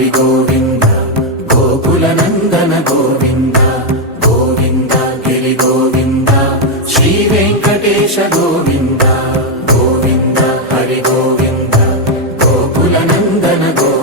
Hari Govinda Gokula Nandana Govinda Govinda Giri Govinda Shri Venkatesha Govinda Govinda Hari Govinda Gokula Nandana Govinda